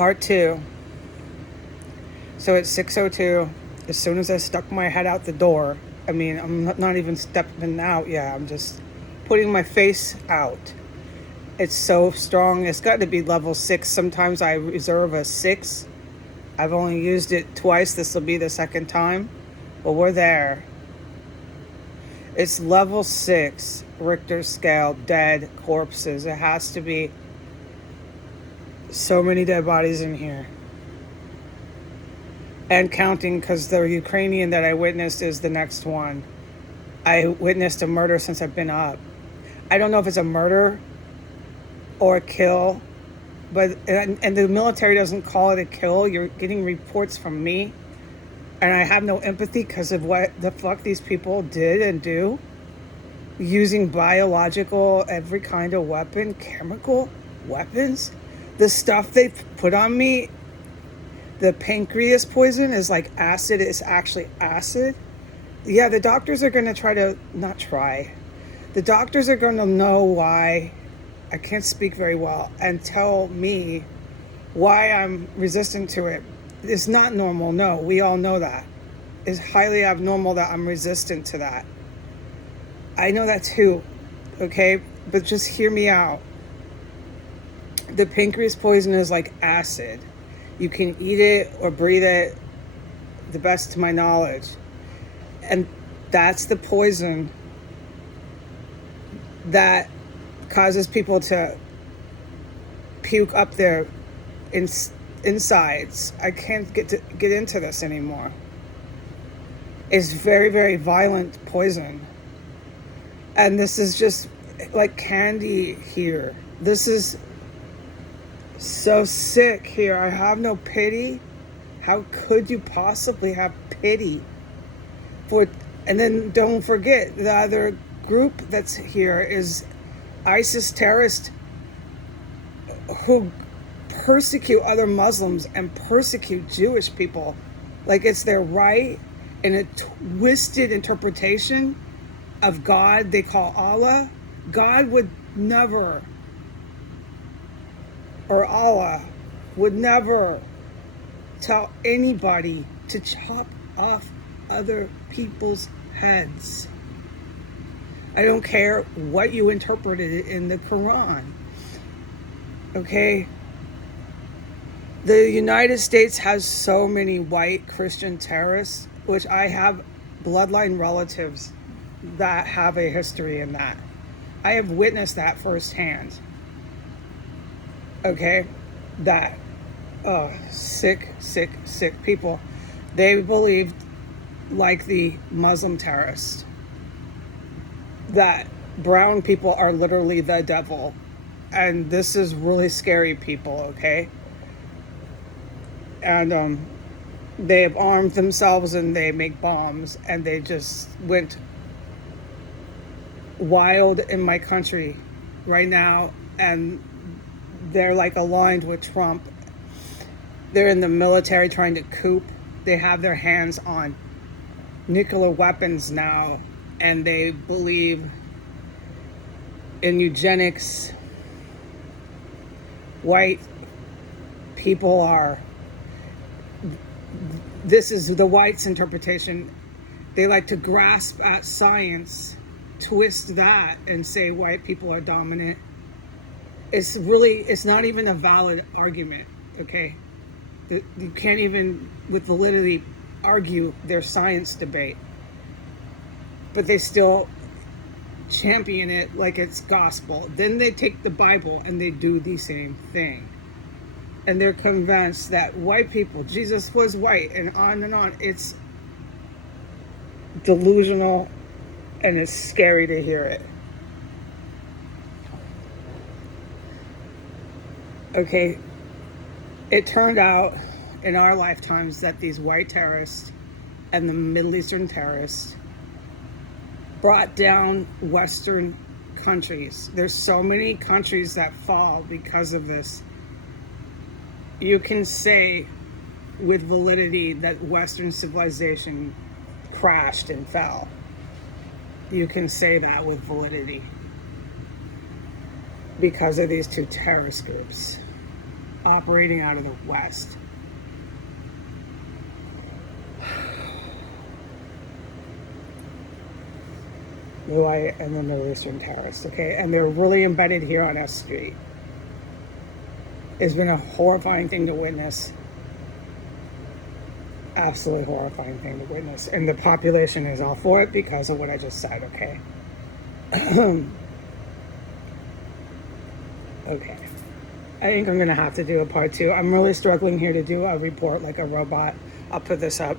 Part 2. So at 6:02, as soon as I stuck my head out the door, I'm not even stepping out yet. I'm just putting my face out. It's so strong. It's got to be level 6. Sometimes I reserve a 6. I've only used it twice. This will be the second time. But we're there. It's level 6 Richter scale, dead corpses. It has to be so many dead bodies in here. And counting, because the Ukrainian that I witnessed is the next one. I witnessed a murder since I've been up. I don't know if it's a murder or a kill, but and the military doesn't call it a kill. You're getting reports from me, and I have no empathy because of what the fuck these people did and do, using biological, every kind of weapon, chemical weapons. The stuff they put on me, the pancreas poison is like acid. It's actually acid. Yeah, the doctors are going to the doctors are going to know why, I can't speak very well, and tell me why I'm resistant to it. It's not normal. No, we all know that. It's highly abnormal that I'm resistant to that. I know that too, okay? But just hear me out. The pancreas poison is like acid. You can eat it or breathe it, the best to my knowledge. And that's the poison that causes people to puke up their insides. I can't get into this anymore. It's very, very violent poison. And this is just like candy here. This is so sick here. I have no pity. How could you possibly have pity for? And then don't forget, the other group that's here is ISIS terrorists who persecute other Muslims and persecute Jewish people like it's their right, in a twisted interpretation of God they call Allah. God would never, or Allah would never tell anybody to chop off other people's heads. I don't care what you interpreted it in the Quran. Okay? The United States has so many white Christian terrorists, which I have bloodline relatives that have a history in that. I have witnessed that firsthand. Okay? That sick people. They believed, like the Muslim terrorists, that brown people are literally the devil. And this is really scary, people, okay? And they have armed themselves and they make bombs, and they just went wild in my country right now, and they're like aligned with Trump. They're in the military trying to coup. They have their hands on nuclear weapons now, and they believe in eugenics. White people are, this is the whites' interpretation. They like to grasp at science, twist that, and say white people are dominant. It's not even a valid argument, okay? You can't even, with validity, argue their science debate. But they still champion it like it's gospel. Then they take the Bible and they do the same thing. And they're convinced that white people, Jesus was white, and on and on. It's delusional, and it's scary to hear it. Okay, it turned out in our lifetimes that these white terrorists and the Middle Eastern terrorists brought down Western countries. There's so many countries that fall because of this. You can say with validity that Western civilization crashed and fell. You can say that with validity because of these two terrorist groups. operating out of the west. Blue and the Middle Eastern terrorists, okay? And they're really embedded here on S Street. It's been a horrifying thing to witness. Absolutely horrifying thing to witness. And the population is all for it because of what I just said, okay? Okay. I think I'm going to have to do a part 2. I'm really struggling here to do a report like a robot. I'll put this up.